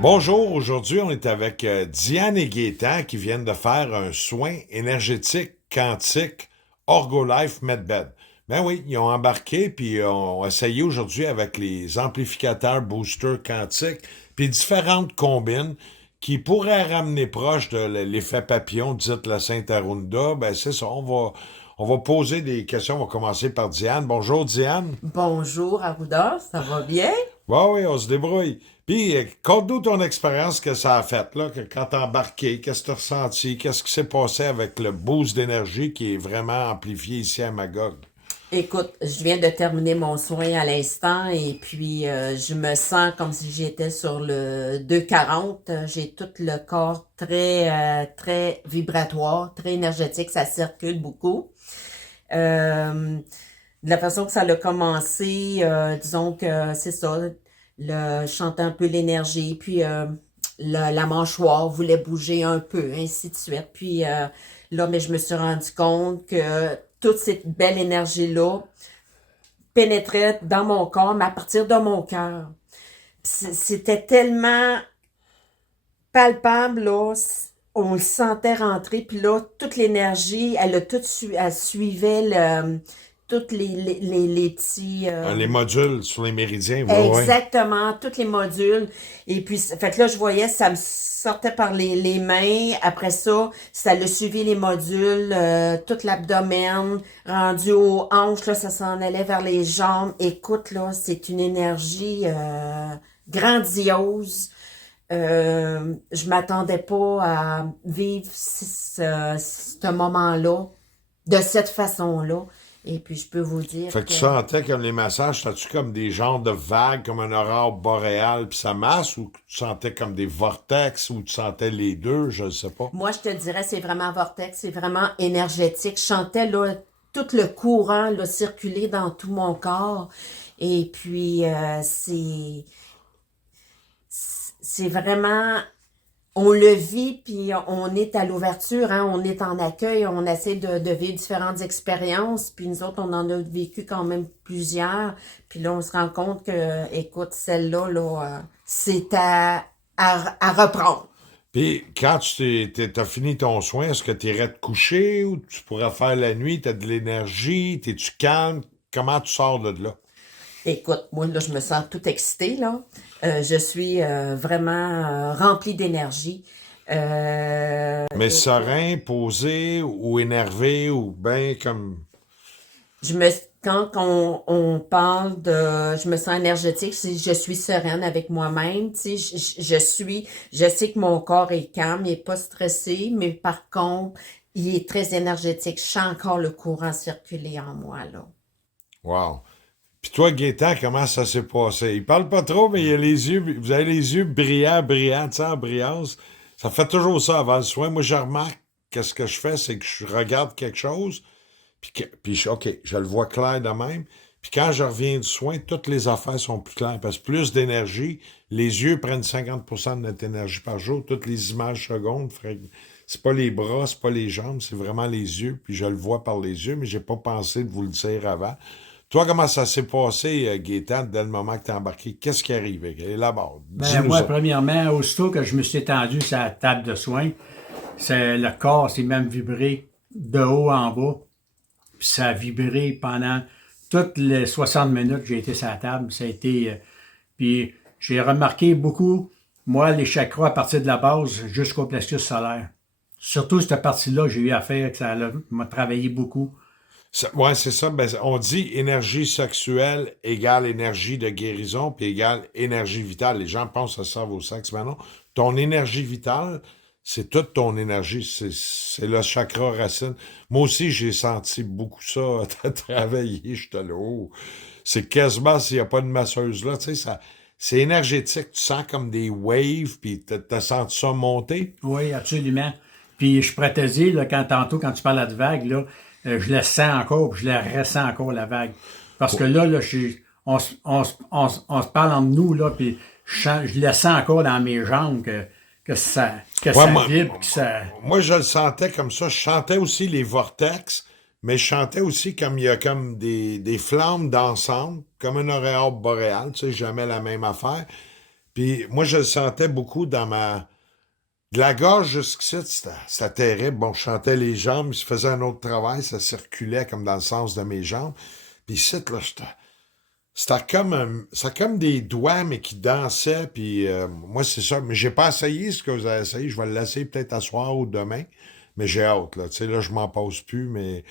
Bonjour, aujourd'hui on est avec Diane et Gaétan qui viennent de faire un soin énergétique quantique Orgolife Medbed. Ben oui, ils ont embarqué puis ont essayé aujourd'hui avec les amplificateurs booster quantiques puis différentes combines qui pourraient ramener proche de l'effet papillon, dite la Sainte Arunda. Ben c'est ça, on va poser des questions. On va commencer par Diane. Bonjour Diane. Bonjour Arruda, ça va bien? Ouais, oui, on se débrouille. Puis, conte-nous ton expérience que ça a fait, là, que quand t'as embarqué, qu'est-ce que t'as ressenti, qu'est-ce qui s'est passé avec le boost d'énergie qui est vraiment amplifié ici à Magog. Écoute, je viens de terminer mon soin à l'instant et puis je me sens comme si j'étais sur le 240. J'ai tout le corps très vibratoire, très énergétique, ça circule beaucoup. De la façon que ça a commencé, disons que c'est ça, je chantais un peu l'énergie, puis la mâchoire voulait bouger un peu, ainsi de suite. Puis là, mais je me suis rendu compte que toute cette belle énergie-là pénétrait dans mon corps, mais à partir de mon cœur. C'était tellement palpable, là, on le sentait rentrer, puis là, toute l'énergie, elle suivait toutes les petits Les modules sur les méridiens, oui, oui. exactement, tous les modules. Et puis, fait que là, je voyais, ça me sortait par les mains. Après ça, ça le suivi les modules, tout l'abdomen, rendu aux hanches, là, ça s'en allait vers les jambes. Écoute, là, c'est une énergie grandiose. Je m'attendais pas à vivre ce moment-là de cette façon-là. Et puis, je peux vous dire Fait que que tu sentais comme les massages, t'as-tu comme des genres de vagues, comme un aurore boréale, puis ça masse, ou tu sentais comme des vortex, ou tu sentais les deux, je ne sais pas. moi, je te dirais, c'est vraiment vortex, c'est vraiment énergétique. Je sentais là, tout le courant là, circuler dans tout mon corps. Et puis, c'est vraiment, on le vit, puis on est à l'ouverture, hein, on est en accueil, on essaie de vivre différentes expériences, puis nous autres, on en a vécu quand même plusieurs, puis là, on se rend compte que, écoute, celle-là, là, c'est à reprendre. Puis, quand t'as fini ton soin, est-ce que tu irais te coucher, ou tu pourrais faire la nuit, t'as de l'énergie, t'es-tu calme, comment tu sors de là? Écoute, moi, là, je me sens tout excitée, là. Je suis vraiment remplie d'énergie. Mais Écoute, serein, posé, ou énervé, ou ben comme... je me, quand on parle de, je me sens énergétique, je suis sereine avec moi-même, tu sais, je sais que mon corps est calme, il est pas stressé, mais par contre, il est très énergétique. Je sens encore le courant circuler en moi, là. Wow. Puis toi, Gaétan, comment ça s'est passé? Il parle pas trop, mais il a les yeux, vous avez les yeux brillants, brillants, tu sais, en brillance. Ça fait toujours ça avant le soin. Moi, je remarque que ce que je fais, c'est que je regarde quelque chose, OK, je le vois clair de même. Puis quand je reviens du soin, toutes les affaires sont plus claires. Parce que plus d'énergie, les yeux prennent 50% de notre énergie par jour. Toutes les images secondes, c'est pas les bras, c'est pas les jambes, c'est vraiment les yeux. Puis je le vois par les yeux, mais j'ai pas pensé de vous le dire avant. Toi, comment ça s'est passé, Gaétan, dès le moment que t'es embarqué? Qu'est-ce qui arrive? Élabore. Ben, Dis-nous moi, ça. premièrement, aussitôt que je me suis étendu sur la table de soins, le corps s'est même vibré de haut en bas. Puis ça a vibré pendant toutes les 60 minutes que j'ai été sur la table. Ça a été. Puis j'ai remarqué beaucoup, moi, les chakras à partir de la base jusqu'au plexus solaire. Surtout cette partie-là, j'ai eu à faire que m'a travaillé beaucoup. Ouais, c'est ça. Ben, on dit énergie sexuelle égale énergie de guérison, puis égale énergie vitale. Les gens pensent à ça au sexe, mais non. Ton énergie vitale, c'est toute ton énergie. C'est le chakra racine. Moi aussi, j'ai senti beaucoup ça à travailler. J'étais là, oh. C'est quasiment s'il n'y a pas de masseuse là, tu sais, ça, c'est énergétique. Tu sens comme des waves, puis t'as senti ça monter. Oui, absolument. Puis je pourrais te dire, là, quand tu parles de vague, là, je la sens encore, puis je la ressens encore, la vague. Parce que là on se parle entre nous, là, puis je la sens encore dans mes jambes que Ouais, ça vibre, que ça. moi, je le sentais comme ça. Je chantais aussi les vortex, mais je chantais aussi comme il y a comme des flammes d'ensemble, comme une auréole boréale, tu sais, jamais la même affaire. Puis moi, je le sentais beaucoup dans de la gorge jusqu'ici, c'était terrible. Bon, je chantais les jambes, je faisais un autre travail, ça circulait comme dans le sens de mes jambes. Puis ici, là, c'était comme des doigts, mais qui dansaient. Puis moi, c'est ça. Mais j'ai pas essayé ce que vous avez essayé. Je vais l'essayer peut-être à soir ou demain. Mais j'ai hâte, là. Tu sais, là, je m'en pose plus, mais...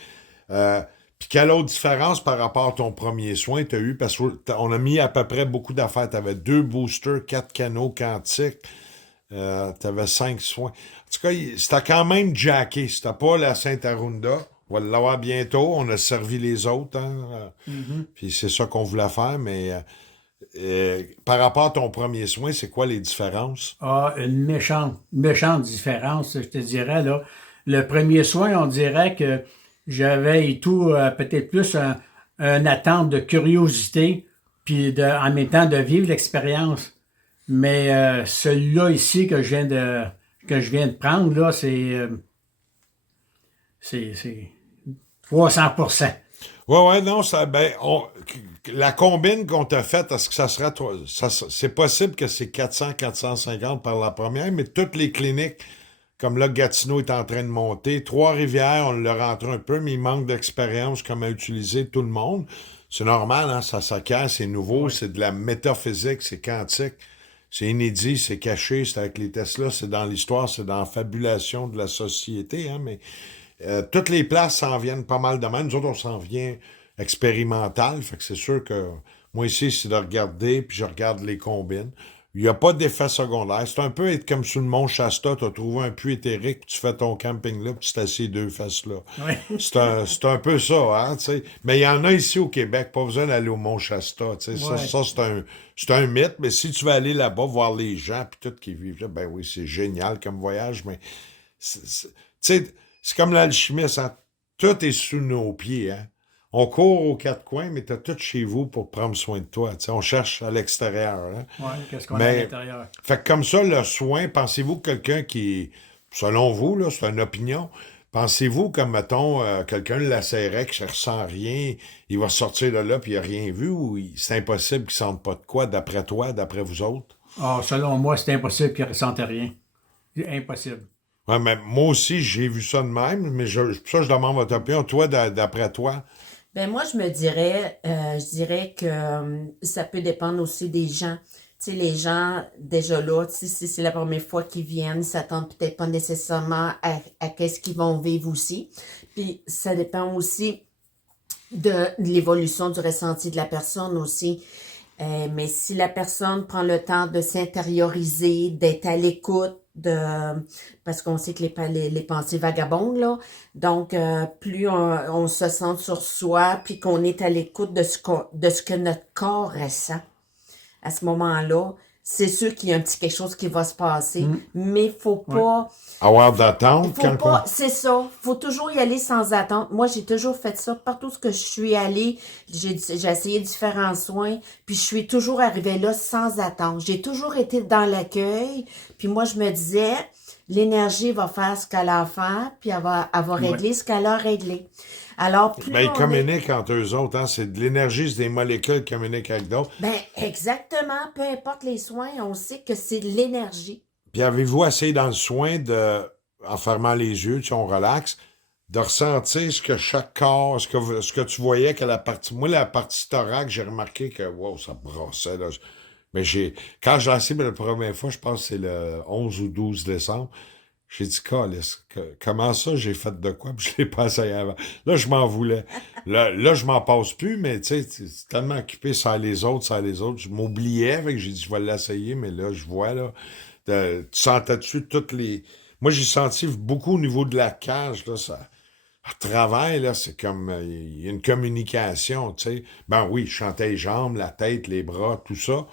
euh, puis quelle autre différence par rapport à ton premier soin tu as eu? Parce qu'on a mis à peu près beaucoup d'affaires. Tu avais 2 boosters, 4 canaux quantiques. Tu avais 5 soins. En tout cas, c'était quand même jacké. C'était pas la Saint-Arunda. On va l'avoir bientôt. On a servi les autres. Hein? Mhm. Puis c'est ça qu'on voulait faire. Mais par rapport à ton premier soin, c'est quoi les différences? Ah, une méchante différence, je te dirais, là. Le premier soin, on dirait que j'avais et tout, peut-être plus une attente de curiosité, puis en même temps de vivre l'expérience. Mais celui-là ici que je viens de prendre, là, c'est 300%. Ouais, non, la combine qu'on t'a faite, est-ce que ça sera, c'est possible que c'est 400, 450 par la première, mais toutes les cliniques, comme là, Gatineau est en train de monter, Trois-Rivières, on le rentre un peu, mais il manque d'expérience comme à utiliser tout le monde. C'est normal, hein, ça s'acquiert, c'est nouveau, Oui. c'est de la métaphysique, c'est quantique, c'est inédit, c'est caché, c'est avec les Tesla, c'est dans l'histoire, c'est dans la fabulation de la société, hein, mais toutes les places s'en viennent pas mal de même. Nous autres, on s'en vient expérimental. Fait que c'est sûr que moi ici, c'est de regarder, puis je regarde les combines. Il n'y a pas d'effet secondaire. C'est un peu être comme sur le mont Shasta, tu as trouvé un puits éthérique, puis tu fais ton camping là, puis tu t'assieds 2 fesses là. Oui. C'est un peu ça, hein, tu sais. Mais il y en a ici au Québec, pas besoin d'aller au mont Shasta, tu sais. Ça, Ouais. ça c'est un mythe, mais si tu veux aller là-bas, voir les gens, puis tout qui vivent là, ben oui, c'est génial comme voyage, mais tu sais, c'est comme l'alchimiste, hein. Tout est sous nos pieds, hein. On court aux 4 coins, mais t'as tout chez vous pour prendre soin de toi. Tu sais, on cherche à l'extérieur, hein. Ouais, qu'est-ce qu'on a à Mais, l'intérieur? fait que comme ça, le soin, pensez-vous que quelqu'un qui, selon vous, là, c'est une opinion, pensez-vous comme, mettons, quelqu'un l'essaierait, que ne ressent rien, il va sortir de là, puis il n'a rien vu, ou c'est impossible qu'il ne sente pas de quoi, d'après toi, d'après vous autres? Ah, selon moi, c'est impossible qu'il ne ressente rien. C'est impossible. Ouais, mais moi aussi, j'ai vu ça de même, mais pour ça, je demande votre opinion. Toi, d'après toi, Ben moi, je dirais que ça peut dépendre aussi des gens. Tu sais, les gens, déjà là, tu sais, si c'est la première fois qu'ils viennent, ils s'attendent peut-être pas nécessairement à qu'est-ce qu'ils vont vivre aussi. Puis, ça dépend aussi de l'évolution du ressenti de la personne aussi. Mais si la personne prend le temps de s'intérioriser, d'être à l'écoute, parce qu'on sait que les pensées vagabondent, là. Donc, plus on se sent sur soi, puis qu'on est à l'écoute de ce que notre corps ressent à ce moment-là, c'est sûr qu'il y a un petit quelque chose qui va se passer, Mm. mais faut Oui. pas, avoir d'attente, faut quand pas, c'est ça. Faut toujours y aller sans attente. Moi, j'ai toujours fait ça. Partout où je suis allée, j'ai essayé différents soins, puis je suis toujours arrivée là sans attente. J'ai toujours été dans l'accueil, puis moi, je me disais, l'énergie va faire ce qu'elle a à faire, puis elle va Ouais. régler ce qu'elle a réglé. Alors, plus ben, ils on est... communiquent entre eux autres, hein. C'est de l'énergie, c'est des molécules qui communiquent avec d'autres. Ben, exactement. Peu importe les soins, on sait que c'est de l'énergie. Puis avez-vous essayé dans le soin en fermant les yeux, tu sais, on relaxe, de ressentir ce que chaque corps, ce que tu voyais que la partie. Moi, la partie thorax, j'ai remarqué que wow, ça brassait, là. Mais quand j'ai essayé la première fois, je pense que c'est le 11 ou 12 décembre, j'ai dit, Calisse, comment ça, j'ai fait de quoi, puis je l'ai pas essayé avant. Là, je m'en voulais. Là, je m'en passe plus, mais tu sais, c'est tellement occupé, ça les autres, ça les autres. Je m'oubliais, fait que j'ai dit, je vais l'essayer, mais là, je vois, là, tu sentais-tu toutes les... Moi, j'ai senti beaucoup au niveau de la cage, là, ça... À travers, là, c'est comme... Il y a une communication, tu sais. Ben oui, je chantais les jambes, la tête, les bras, tout ça,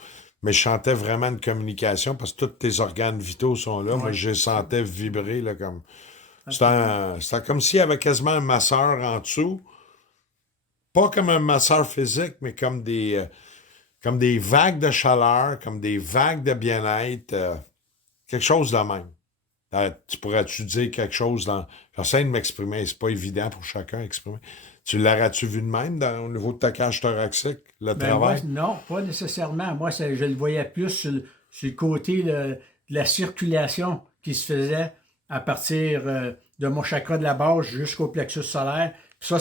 mais je chantais vraiment une communication parce que tous tes organes vitaux sont là. Moi, Oui. je les sentais vibrer, là, comme... C'était comme s'il y avait quasiment un masseur en dessous. Pas comme un masseur physique, mais comme des vagues de chaleur, comme des vagues de bien-être, quelque chose de même. Tu pourrais-tu dire quelque chose dans... J'essaie de m'exprimer, c'est pas évident pour chacun d'exprimer. Tu l'aurais-tu vu de même au niveau de ta cage thoracique, le Ben moi, travail? non, pas nécessairement. Moi, je le voyais plus sur le côté de la circulation qui se faisait à partir de mon chakra de la base jusqu'au plexus solaire. Puis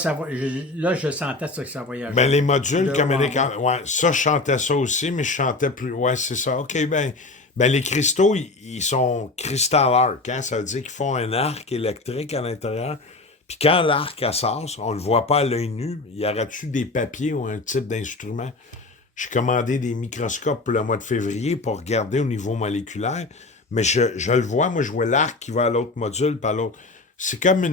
là, je sentais ça que ça voyageait. Ben, les modules De communicants, haut en ouais, ça, je chantais ça aussi, mais je chantais plus. Ouais, c'est ça. OK, ben les cristaux, ils sont crystal arc, hein? Ça veut dire qu'ils font un arc électrique à l'intérieur. Puis quand l'arc elle sort, on le voit pas à l'œil nu, y aurait-tu des papiers ou un type d'instrument? J'ai commandé des microscopes pour le mois de février pour regarder au niveau moléculaire, mais je le vois, moi, je vois l'arc qui va à l'autre module, pas à l'autre. C'est comme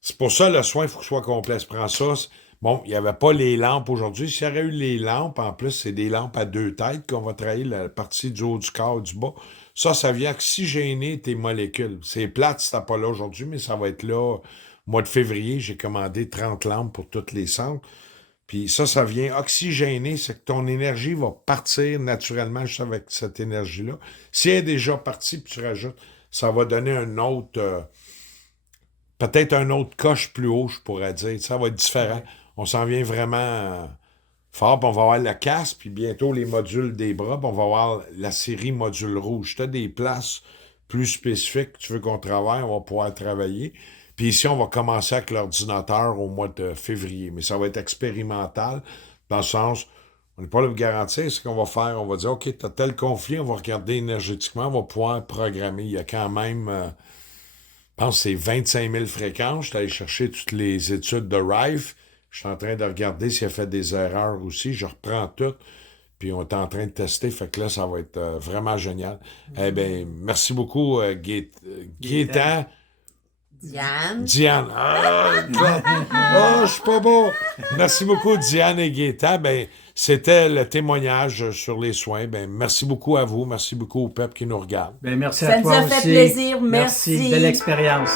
c'est pour ça, le soin, il faut que ce soit complet. Je prends ça. Bon, il n'y avait pas les lampes aujourd'hui. S'il y aurait eu les lampes, en plus, c'est des lampes à deux têtes qu'on va travailler, la partie du haut du corps, du bas. Ça vient oxygéner tes molécules. C'est plate si t'as pas là aujourd'hui, mais ça va être là. Au mois de février, j'ai commandé 30 lampes pour toutes les centres. Puis ça vient oxygéner, c'est que ton énergie va partir naturellement juste avec cette énergie-là. Si elle est déjà partie, puis tu rajoutes, ça va donner un autre, peut-être un autre coche plus haut, je pourrais dire. Ça va être différent. On s'en vient vraiment fort, puis on va avoir la casse, puis bientôt les modules des bras, puis on va avoir la série module rouge. Tu as des places plus spécifiques que tu veux qu'on travaille, on va pouvoir travailler. Puis ici, on va commencer avec l'ordinateur au mois de février. Mais ça va être expérimental, dans le sens, on n'est pas là pour garantir ce qu'on va faire. On va dire, OK, tu as tel conflit, on va regarder énergétiquement, on va pouvoir programmer. Il y a quand même, je pense que c'est 25 000 fréquences. Je suis allé chercher toutes les études de Rife. Je suis en train de regarder s'il a fait des erreurs aussi. Je reprends tout. Puis on est en train de tester. Fait que là, ça va être vraiment génial. Eh bien, merci beaucoup, Gaétan. Diane. Je suis pas beau. Merci beaucoup, Diane et Gaétan. Ben, c'était le témoignage sur les soins. Ben, merci beaucoup à vous. Merci beaucoup au peuple qui nous regarde. Ben, merci Ça à toi nous a fait aussi. plaisir. Merci. Belle expérience.